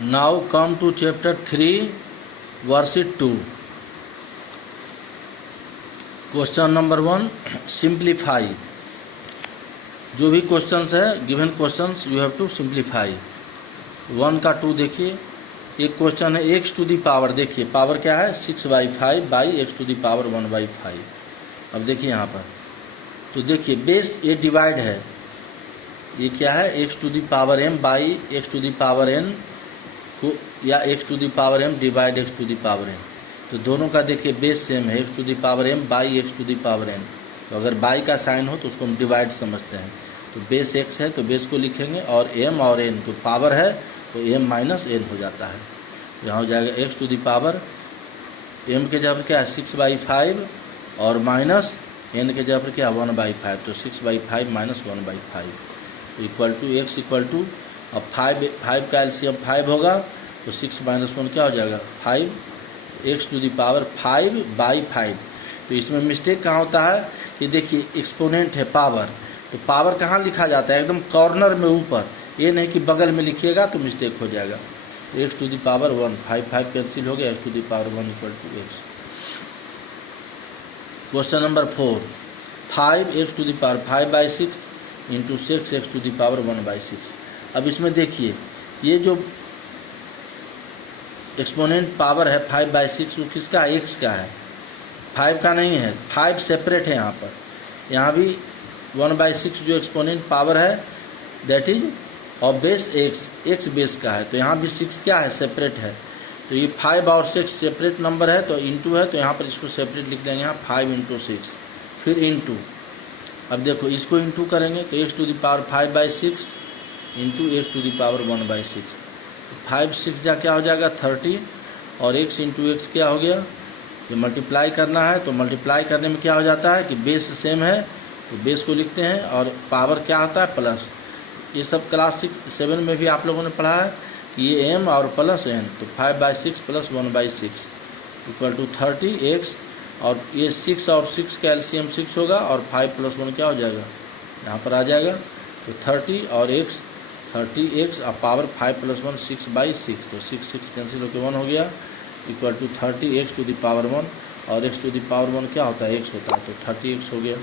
Now come to chapter 3 verse 2. Question number 1, simplify. जो भी questions है given questions you have to simplify. 1 का 2 देखिए. एक क्वेश्चन है एक्स टू दी पावर. देखिए पावर क्या है 6/5 by x to the power 1/5. अब देखिए यहाँ पर तो देखिए बेस ये डिवाइड है. ये क्या है x to the power m by x to the power n को या x to the power m divide x to the power n. तो दोनों का देखिए बेस सेम है x to the power m by x to the power n. तो अगर by का साइन हो तो उसको हम डिवाइड समझते हैं. तो बेस x है तो बेस को लिखेंगे और m और n तो पावर है तो m माइनस n हो जाता है. यहाँ हो जाएगा x to the power m के जगह पर क्या है 6/5 और माइनस n के जगह पर क्या 1/5. तो 6/5 minus 1/5 equal to x equal to. अब 5 का एलसीएम 5 होगा तो 6 माइनस 1 क्या हो जाएगा 5 एक्स टू दी पावर 5/5. तो इसमें मिस्टेक कहाँ होता है कि देखिए एक्सपोनेंट है पावर. तो पावर कहाँ लिखा जाता है एकदम कॉर्नर में ऊपर. ये नहीं कि बगल में लिखिएगा तो मिस्टेक हो जाएगा. X to the power 1 5 cancel हो गया x to the power 1 equal to x. Question number 4, 5 x to the power 5/6 into 6 x to the power 1/6. अब इसमें देखिए ये जो एक्सपोनेंट पावर है 5/6 वो किसका एक्स का है 5 का नहीं है. 5 सेपरेट है यहाँ पर. यहाँ भी 1/6 जो एक्सपोनेंट पावर है दैट इज और बेस एक्स बेस का है. तो यहाँ भी 6 क्या है सेपरेट है. तो ये 5 और 6 सेपरेट नंबर है तो इंटू है तो यहाँ पर इसको सेपरेट लिख देंगे. यहाँ 5 इंटू 6 फिर इंटू. अब देखो इसको इंटू करेंगे तो x to the power 5/6 into x to the power 1/6. 5 6 जा क्या हो जाएगा 30 और x इंटू एक्स क्या हो गया. ये मल्टीप्लाई करना है तो मल्टीप्लाई करने में क्या हो जाता है कि बेस सेम है तो बेस को लिखते हैं और पावर क्या होता है प्लस. ये सब क्लास 7 में भी आप लोगों ने पढ़ा है कि ये m और प्लस n. तो 5/6 प्लस 1/6 इक्वल टू 30x और ये 6 और 6 का एलसीएम 6 होगा और 5 प्लस 1 क्या हो जाएगा यहाँ पर आ जाएगा. तो 30 और x 30x और पावर 5 प्लस 1 6/6. तो 6 कैंसिल होकर 1 हो गया equal to 30x to the power 1 और x टू दी पावर 1 क्या होता है x होता है. तो 30x हो गया.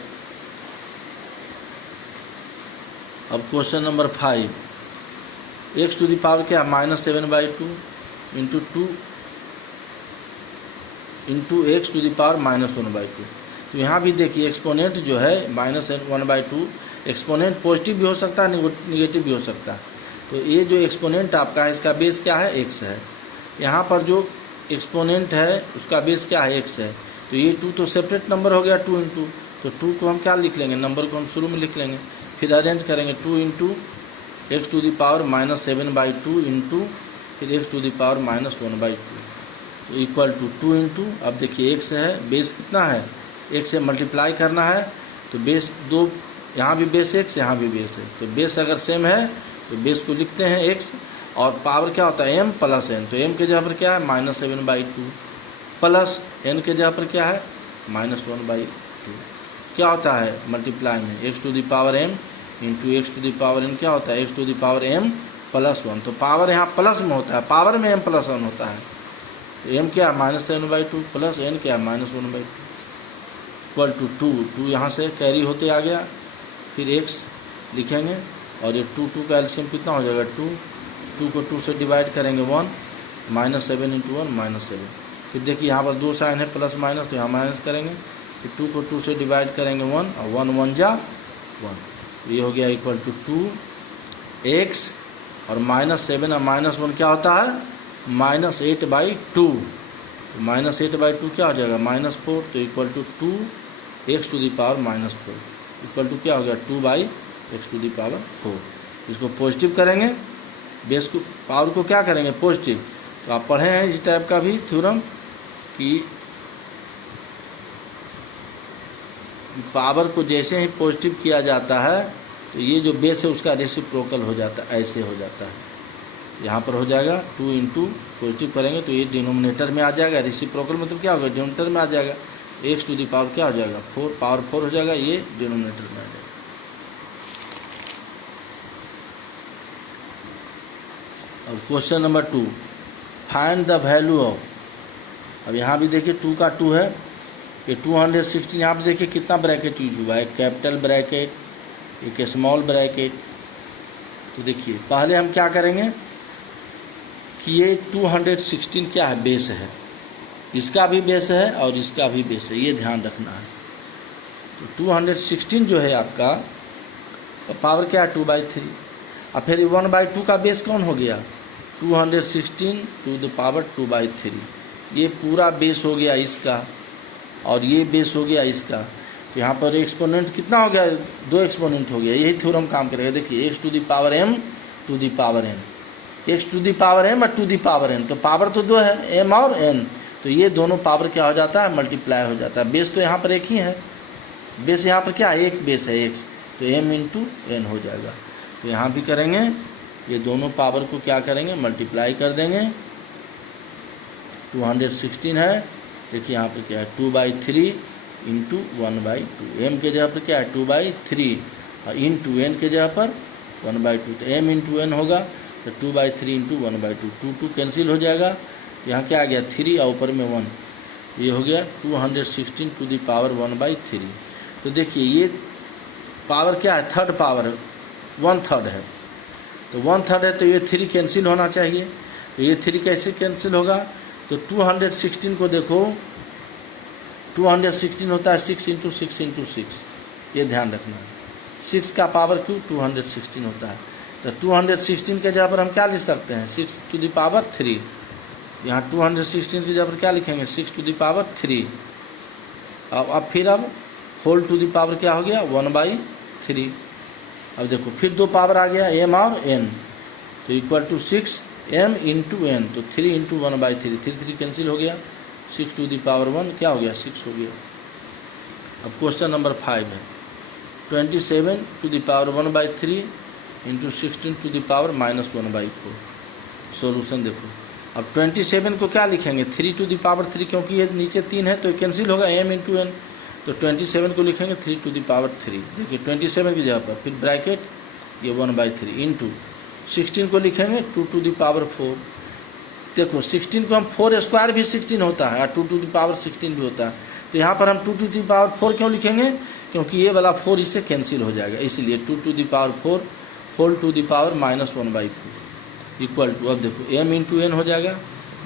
अब question number 5, x to the power क्या -7/2 into 2 into x to the power -1/2. तो यहाँ भी देखिए एक्सपोनेंट जो है -1/2 एक्सपोनेंट पॉजिटिव भी हो सकता है निगेटिव भी हो सकता है. तो ये जो एक्सपोनेंट आपका है इसका बेस क्या है x है. यहाँ पर जो एक्सपोनेंट है उसका बेस क्या है x है. तो ये 2 तो सेपरेट नंबर हो गया 2 इंटू. तो 2 को हम क्या लिख लेंगे नंबर को हम शुरू में लिख लेंगे फिर अरेंज करेंगे 2 into x to the power -7/2 into फिर x to the power -1/2 equal to 2 into. अब देखिए x है बेस कितना है x से मल्टीप्लाई करना है तो बेस 2 यहाँ भी बेस x यहाँ भी बेस है. तो बेस अगर सेम है तो बेस को लिखते हैं x और पावर क्या होता है m प्लस n. तो m के जगह पर क्या है -7/2 प्लस n के जगह पर क्या है -1/2. क्या होता है मल्टीप्लाई में x to the power m into x to the power n क्या होता है x to the power m plus 1. तो पावर यहाँ प्लस में होता है पावर में m प्लस 1 होता है. तो m क्या है -7/2 प्लस n क्या है -1/2 इक्वल टू 2 यहाँ से कैरी होते आ गया फिर x लिखेंगे और ये 2 का एलसीएम कितना हो जाएगा 2 को 2 से डिवाइड करेंगे 1 -7 इंटू 1 -7. फिर देखिए यहाँ पर 2 साइन है प्लस माइनस तो यहाँ माइनस करेंगे फिर 2 को 2 से डिवाइड करेंगे 1 और 1 1 जा 1. ये हो गया इक्वल टू 2x और -7 और -1 क्या होता है -8/2. तो -8/2 क्या हो जाएगा -4. तो equal to 2x to the power -4 equal to क्या हो गया 2/x टू दी पावर 4. इसको पॉजिटिव करेंगे बेस को पावर को क्या करेंगे पॉजिटिव. तो आप पढ़े हैं इस टाइप का भी थ्योरम कि पावर को जैसे ही पॉजिटिव किया जाता है तो ये जो बेस है उसका रेसिप्रोकल हो जाता है ऐसे हो जाता है. यहाँ पर हो जाएगा 2 इंटू पॉजिटिव करेंगे तो ये डिनोमिनेटर में आ जाएगा. रेसिप्रोकल मतलब क्या होगा डिनोमिनेटर में आ जाएगा. एक्स टू दी पावर क्या हो जाएगा 4 पावर 4 हो जाएगा. ये डिनोमिनेटर में आ जाएगा. अब question number 2, find the value of. अब यहाँ भी देखिए 2 का 2 है, ये 216। यहाँ पे देखिए कितना ब्रैकेट यूज हुआ है, कैपिटल ब्रैकेट, एक स्मॉल ब्रैकेट। तो देखिए पहले हम क्या करेंगे कि ये 216 क्या है, बेस है, इसका भी बेस है और इसका भी बेस है, ये ध्यान रखना है। तो 216 जो है आपका पावर क्या है 2/3, और फिर 1/2 का बेस कौन हो गया 216 टू द पावर 2/3। ये पूरा बेस हो गया इसका और ये बेस हो गया इसका। तो यहाँ पर एक्सपोनेंट कितना हो गया, 2 एक्सपोनेंट हो गया। यही थ्योरम काम करेगा। देखिए x to the power m to the power n, x to the power m और टू द पावर n, तो पावर तो 2 है m और n, तो ये दोनों पावर क्या हो जाता है, मल्टीप्लाई हो जाता है। बेस तो यहाँ पर एक ही है, बेस यहाँ पर क्या है, एक बेस है x, तो m इंटू n हो जाएगा। तो यहाँ भी करेंगे, ये दोनों पावर को क्या करेंगे, मल्टीप्लाई कर देंगे। 216 है, देखिए यहाँ पर क्या है 2/3 इंटू 1/2, m के जगह पर क्या है 2/3 और इंटू n के जगह पर 1/2, तो m इंटू n होगा, तो 2/3 इंटू 1/2, 2 कैंसिल हो जाएगा। यहाँ क्या आ गया 3 और ऊपर में 1, ये हो गया 216 टू द पावर 1/3। तो देखिए ये पावर क्या है, थर्ड पावर, 1/3 है, तो 1/3 है, तो ये 3 कैंसिल होना चाहिए। तो ये 3 कैसे कैंसिल होगा, तो 216 को देखो, 216 होता है 6 इंटू 6 इंटू 6, ये ध्यान रखना है। 6 का पावर क्यों 216 होता है, तो 216 के जगह पर हम क्या लिख सकते हैं 6 टू द पावर 3। यहाँ 216 की जगह पर क्या लिखेंगे 6 टू द पावर 3। अब फिर अब होल टू द पावर क्या हो गया 1/3। अब देखो फिर 2 पावर आ गया m और n, तो equal to 6m into n, तो 3 इंटू 1/3, 3 कैंसिल हो गया, 6 टू द पावर 1 क्या हो गया 6 हो गया। अब क्वेश्चन नंबर 5 है 27 to the power 1/3 into 16 to the power -1/4। Solution देखो, अब 27 को क्या लिखेंगे 3 टू द पावर 3, क्योंकि ये नीचे 3 है तो कैंसिल होगा m इंटू n, तो 27 को लिखेंगे 3 टू द पावर 3। देखिए 27 की जगह पर फिर ब्रैकेट ये 1/3 इंटू 16 को लिखेंगे 2 टू द पावर 4। देखो 16 को हम 4 स्क्वायर भी 16 होता है और 2 टू द पावर 16 भी होता है, तो यहाँ पर हम 2 टू द पावर 4 क्यों लिखेंगे, क्योंकि ये वाला 4 इससे कैंसिल हो जाएगा, इसलिए 2 to the power 4 whole to the power -1/4 equal to, अब देखो m इंटू n हो जाएगा,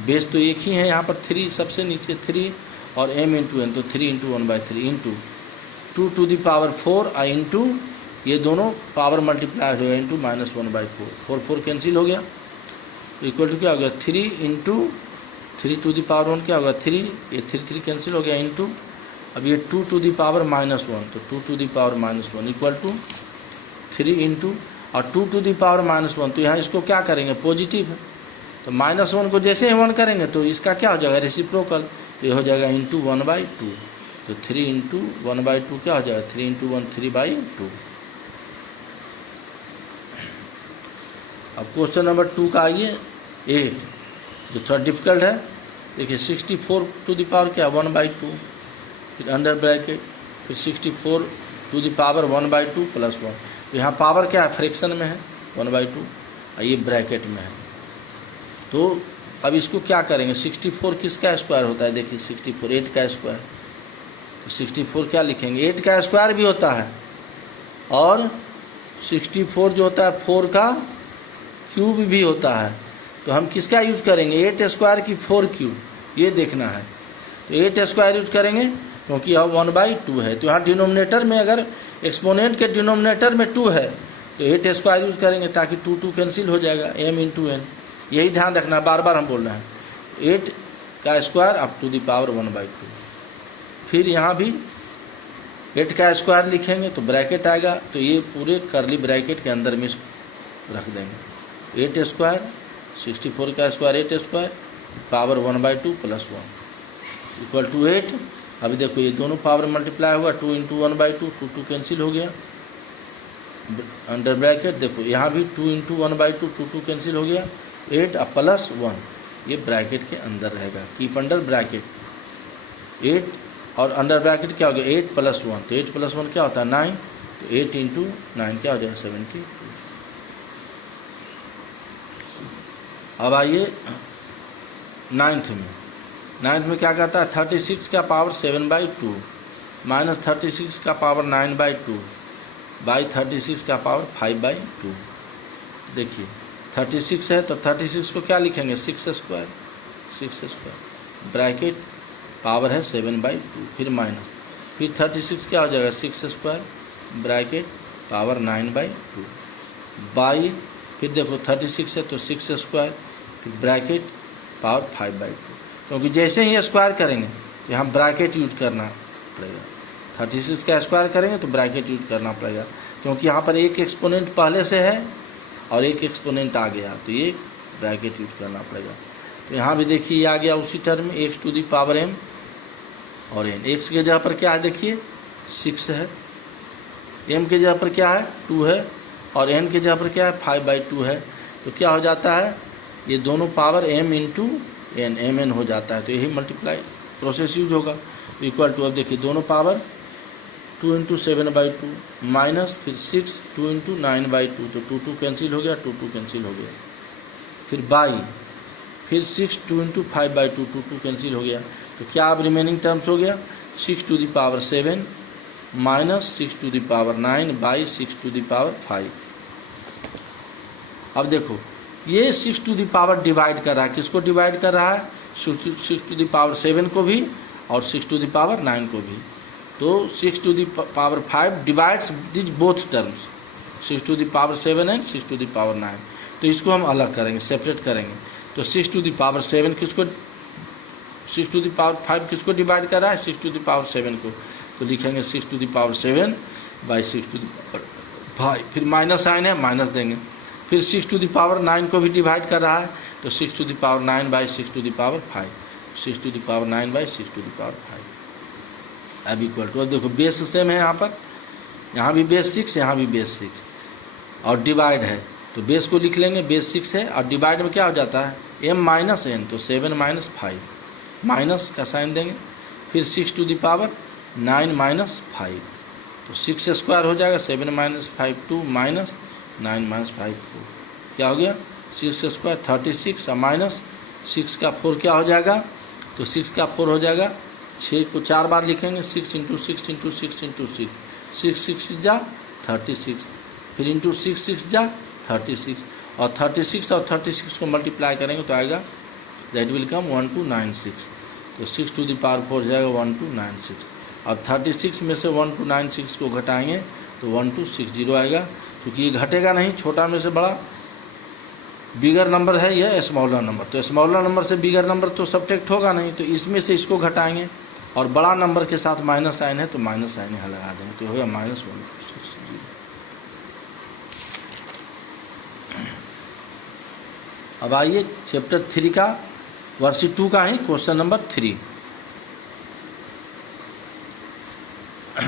बेस तो एक ही है यहाँ पर 3, सबसे नीचे 3 और m इंटू n, तो 3 into 1/3 into 2 to the power 4 और इंटू ये दोनों पावर मल्टीप्लाई हो गया इंटू -1/4, 4 कैंसिल हो गया, तो इक्वल टू क्या हो गया 3 इंटू 3 टू द पावर 1 क्या होगा 3, ये 3 कैंसिल हो गया इंटू, अब ये 2 टू द पावर -1, तो 2 to the power -1 equal to 3 into और 2 टू द पावर -1, तो यहाँ इसको क्या करेंगे पॉजिटिव है, तो -1 को जैसे ही 1 करेंगे तो इसका क्या हो जाएगा रेसिप्रोकल, तो ये हो जाएगा इंटू 1/2, तो 3 इंटू 1/2 क्या हो जाएगा 3 इंटू 1 3/2। अब क्वेश्चन नंबर 2 का आइए 8, जो थोड़ा डिफिकल्ट है। देखिए 64 टू द पावर क्या 1/2, फिर अंडर ब्रैकेट, फिर 64 टू द पावर 1/2 प्लस 1, तो यहाँ पावर क्या है फ्रैक्शन में है 1/2 और ये ब्रैकेट में है। तो अब इसको क्या करेंगे 64 किसका स्क्वायर होता है, देखिए 64 8 का स्क्वायर, 64 क्या लिखेंगे 8 का स्क्वायर भी होता है और 64 जो होता है 4 का क्यूब भी होता है, तो हम किसका यूज करेंगे 8 स्क्वायर की 4 क्यूब, ये देखना है। तो 8 स्क्वायर यूज करेंगे क्योंकि यह 1/2 है, तो यहाँ डिनोमिनेटर में अगर एक्सपोनेंट के डिनोमिनेटर में 2 है तो 8 स्क्वायर यूज करेंगे ताकि 2 कैंसिल हो जाएगा m इंटू n, यही ध्यान रखना है, बार बार हम बोल रहे हैं 8 का square up to the power 1/2। फिर यहाँ भी 8 का स्क्वायर लिखेंगे तो ब्रैकेट आएगा, तो ये पूरे करली ब्रैकेट के अंदर में रख देंगे 8 स्क्वायर 64 का square 8 square power 1/2 plus 1 equal to 8। अभी देखो ये दोनों पावर मल्टीप्लाई हुआ 2 इंटू 1/2, 2 कैंसिल हो गया, अंडर ब्रैकेट देखो यहाँ भी 2 इंटू 1/2, 2 कैंसिल हो गया, 8 और प्लस 1 ये ब्रैकेट के अंदर रहेगा, कीप अंडर ब्रैकेट 8 और अंडर ब्रैकेट क्या हो गया 8 प्लस 1, तो 8 प्लस 1 क्या होता है 9, तो 8 इंटू 9 क्या हो जाएगा 72। अब आइए नाइन्थ में क्या कहता है, 36 का पावर 7/2 माइनस 36 का पावर 9/2 बाई 36 का पावर 5/2। देखिए 36 है तो 36 को क्या लिखेंगे, 6² ब्रैकेट पावर है 7/2, फिर माइनस, फिर 36 क्या हो जाएगा 6² ब्रैकेट पावर 9/2 बाई, फिर देखो 36 है तो 6² फिर ब्रैकेट पावर 5/2, क्योंकि जैसे ही स्क्वायर करेंगे तो यहाँ ब्रैकेट यूज करना पड़ेगा। 36 का स्क्वायर करेंगे तो ब्रैकेट यूज करना पड़ेगा, क्योंकि यहाँ पर एक एक्सपोनेंट पहले से है और एक एक्सपोनेंट आ गया, तो ये ब्रैकेट यूज करना पड़ेगा। तो यहाँ भी देखिए ये आ गया उसी टर्म में x⁻m और n। x के जगह पर क्या है देखिए 6 है, m के जगह पर क्या है 2 है और n के जगह पर क्या है 5/2 है। तो क्या हो जाता है, ये दोनों power m into n mn हो जाता है, तो यही मल्टीप्लाई प्रोसेस यूज होगा। इक्वल टू, अब देखिए दोनों पावर 2 इंटू 7/2 माइनस फिर 6 2 इंटू 9/2, तो 2 कैंसिल हो गया, 2 कैंसिल हो गया, फिर बाई, फिर 6 2 इंटू 5/2 2 कैंसिल हो गया। तो क्या अब रिमेनिंग टर्म्स हो गया 6⁻7 माइनस 6⁻9 बाई 6⁻5। अब देखो ये 6 डिवाइड कर रहा है, किसको डिवाइड कर रहा है 6⁻7 को भी और 6⁻9 को भी। तो 6⁻5 divides this both terms 6⁻7 and 6⁻9। तो इसको हम अलग करेंगे, सेपरेट करेंगे। तो 6⁻7 किसको 6⁻5 किसको डिवाइड कर रहा है 6⁻7 को, तो लिखेंगे 6⁻7 बाई 6⁻5, फिर माइनस साइन है माइनस देंगे, फिर 6⁻9 को भी डिवाइड कर रहा है तो 6⁻9 बाई 6⁻5 6⁻9 बाई 6⁻5। अब इक्वल टू, अब देखो बेस सेम है यहाँ भी बेस 6 यहाँ भी बेस 6 और डिवाइड है तो बेस को लिख लेंगे, बेस 6 है और डिवाइड में क्या हो जाता है m माइनस n, तो 7 माइनस 5 माइनस का साइन देंगे, फिर 6⁻9 माइनस 5, तो 6 स्क्वायर हो जाएगा 7 माइनस 5 2 माइनस 9 माइनस 5 4, क्या हो गया 6 स्क्वायर 36 और माइनस 6 का 4 क्या हो जाएगा, तो 6 का 4 हो जाएगा, 6 को 4 बार लिखेंगे 6 इंटू 6 इंटू 6 इंटू 6 6 जा 36, फिर इंटू 6 जा 36 और 36 और 36 को मल्टीप्लाई करेंगे तो आएगा दैट विल कम 1296, तो 6⁴ जाएगा 1296। अब 36 में से 1296 को घटाएंगे तो 1260 आएगा, क्योंकि ये घटेगा नहीं, छोटा में से बड़ा बिगर नंबर है यह स्मॉलर नंबर, तो स्मॉलर नंबर से बिगर नंबर तो सब्ट्रैक्ट होगा नहीं, तो इसमें से इसको घटाएंगे और बड़ा नंबर के साथ माइनस साइन है तो माइनस साइन यहाँ लगा देंगे, तो होगा -1260। अब आइए चैप्टर 3 का वर्कशीट 2 का ही क्वेश्चन नंबर 3।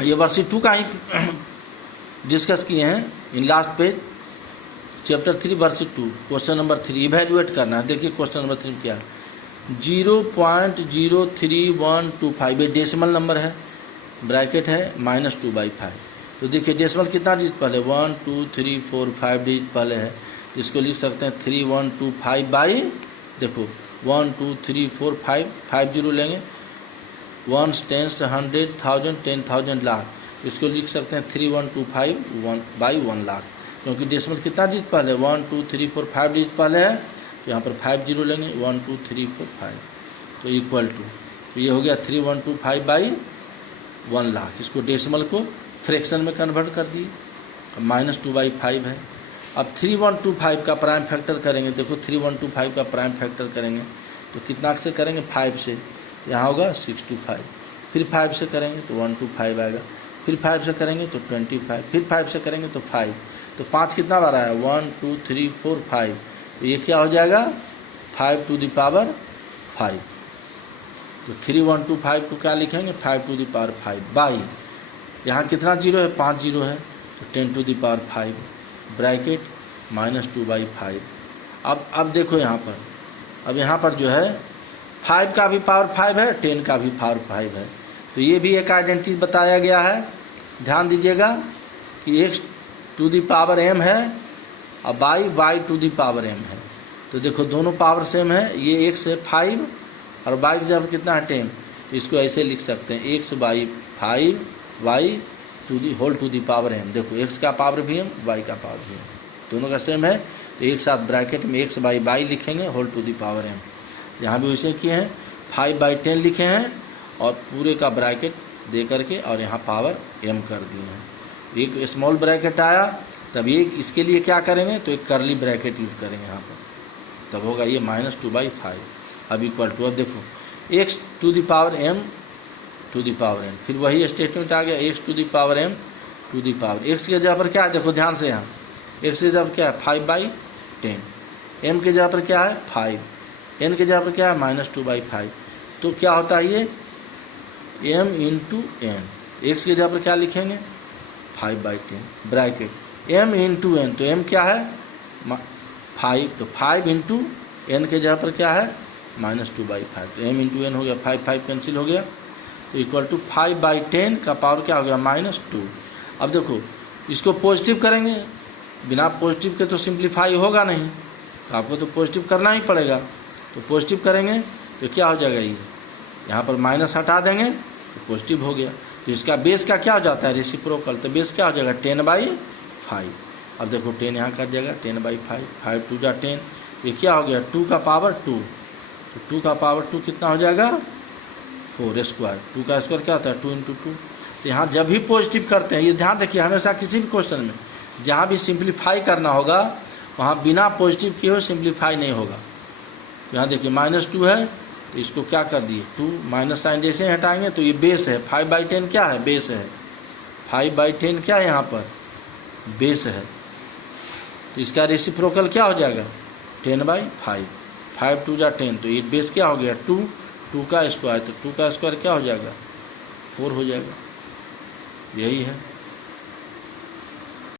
ये वर्कशीट 2 का ही डिस्कस किए हैं in last page, chapter 3 worksheet 2 question number 3 evaluate करना है। देखिए क्वेश्चन नंबर 3 क्या है, 0.03125, ये डेसिमल नंबर है, ब्रैकेट है -2/5। तो देखिए डेसिमल कितना डिजिट पहले 1 2 3 4 5 डिजिट पहले है, इसको लिख सकते हैं 3125 बाई, देखो 1 2 3 4 5 50 लेंगे, 1 10 100 1000 10,000 लाख, इसको लिख सकते हैं 3125 बाई 1 लाख, क्योंकि डेसिमल कितना डिजिट पहले 1 2 3 4 5 डिजिट पहले है, तो यहाँ पर 50 लेंगे 1 2 3 4 5, तो इक्वल टू, तो ये हो गया 3125 बाई 1 लाख। इसको डेसिमल को फ्रैक्शन में कन्वर्ट कर दिए, -2/5 है। अब 3125 का प्राइम फैक्टर करेंगे, देखो 3125 का प्राइम फैक्टर करेंगे तो कितना से करेंगे 5 से, यहाँ होगा 625, फिर 5 से करेंगे तो 125 आएगा, फिर 5 से करेंगे तो 25, फिर 5 से करेंगे तो 5, तो 5 कितना बार आया 1 2 3 4 5, तो ये क्या हो जाएगा 5⁵, तो 3125 को क्या लिखेंगे 5⁵ बाई, यहाँ कितना जीरो है 5 जीरो है, तो 10⁵ ब्रैकेट -2/5। अब देखो यहाँ पर, अब यहाँ पर जो है 5 का भी पावर 5 है, 10 का भी पावर 5 है, तो ये भी एक आइडेंटिटी बताया गया है। ध्यान दीजिएगा कि x⁻m है और बाई y⁻m है, तो देखो दोनों पावर सेम है, ये x है 5 और y की जगह कितना है 10, इसको ऐसे लिख सकते हैं x by 5 y to the whole to the power m। देखो x का पावर भी m, y का पावर भी m, दोनों का सेम है, तो एक साथ ब्रैकेट में x बाई y लिखेंगे whole to the power m। यहाँ भी वैसे किए हैं 5/10 लिखे हैं और पूरे का ब्रैकेट दे करके और यहाँ पावर m कर दिए हैं। एक स्मॉल ब्रैकेट आया तब ये इसके लिए क्या करेंगे, तो एक करली ब्रैकेट यूज करेंगे यहाँ पर, तब होगा ये -2/5। अब इक्वल टू, अब देखो x to the power m to the power n, फिर वही स्टेटमेंट आ गया x to the power m to the power, x की जगह पर क्या है, देखो ध्यान से यहाँ x की जगह पर क्या है 5/10, m की जगह पर क्या है 5, n की जगह पर क्या है -2/5, तो क्या होता है ये m इंटू n, x की जगह पर क्या लिखेंगे 5/10 ब्रैकेट m इंटू n, तो m क्या है 5, तो 5 इंटू n के जगह पर क्या है -2/5, तो m इंटू n हो गया 5 कैंसिल हो गया, तो इक्वल टू 5/10 का पावर क्या हो गया -2। अब देखो इसको पॉजिटिव करेंगे, बिना पॉजिटिव के तो सिंप्लीफाई होगा नहीं, तो आपको तो पॉजिटिव करना ही पड़ेगा, तो पॉजिटिव करेंगे तो क्या हो जाएगा, ये यहाँ पर माइनस हटा देंगे तो पॉजिटिव हो गया, तो इसका बेस का क्या हो जाता है रेसिप्रोकल, तो बेस क्या हो जाएगा 10/5। अब देखो 10 यहाँ कर जाएगा 10/5, 5 2 जा 10, ये क्या हो गया 2 का पावर 2, तो 2 का पावर 2 कितना हो जाएगा 4 स्क्वायर, 2 का स्क्वायर क्या होता है 2 इंटू 2। तो यहाँ जब भी पॉजिटिव करते हैं, ये ध्यान रखिए हमेशा किसी भी क्वेश्चन में जहाँ भी सिंप्लीफाई करना होगा वहाँ बिना पॉजिटिव किए हुए सिंप्लीफाई नहीं होगा। तो यहाँ देखिए -2 है, तो इसको क्या कर दिए 2 माइनस साइन जैसे हटाएंगे तो ये बेस है, 5/10 क्या है बेस है, 5/10 क्या है यहाँ पर बेस है, तो इसका रेसिप्रोकल क्या हो जाएगा 10/5, 5 2 जा 10, तो ये बेस क्या हो गया 2, 2 का स्क्वायर, तो 2 का स्क्वायर क्या हो जाएगा 4 हो जाएगा, यही है।